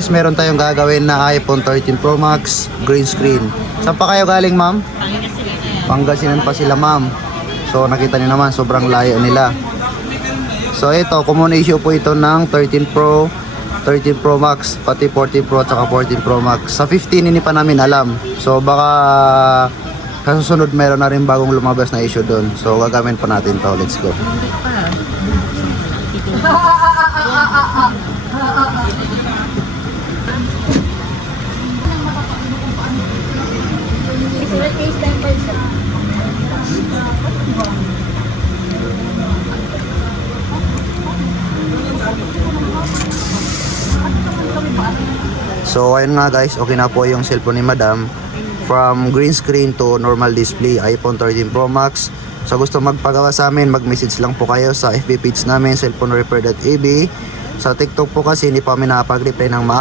guys, meron tayong gagawin na iPhone 13 Pro Max green screen. Saan pa kayo galing, ma'am? Pangasinan pa sila, ma'am. So nakita niyo naman, sobrang layo nila. So ito, common issue po ito ng 13 Pro, 13 Pro Max, pati 14 Pro at 14 Pro Max. Sa 15 hindi pa namin alam. So baka kasusunod meron na rin bagong lumabas na issue doon. So gagawin pa natin to. Let's go. So ayun nga guys, okay na po yung cellphone ni Madam. From green screen to normal display, iPhone 13 Pro Max. So gusto magpagawa sa amin, mag-message lang po kayo sa FB page namin, cellphonerepair.ab. Sa TikTok po kasi hindi pa kami nakapag-reply ng maayos.